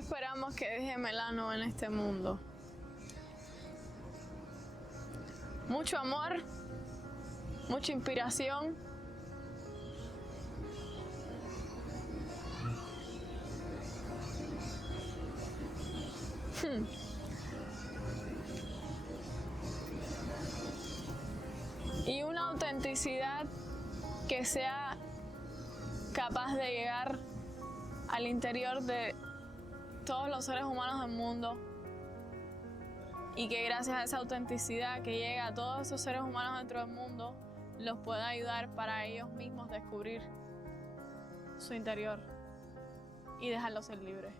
esperamos que deje Melano en este mundo? Mucho amor, mucha inspiración. Y una autenticidad que sea capaz de llegar al interior de todos los seres humanos del mundo, y que gracias a esa autenticidad que llega a todos esos seres humanos dentro del mundo, los pueda ayudar para ellos mismos descubrir su interior y dejarlos ser libres.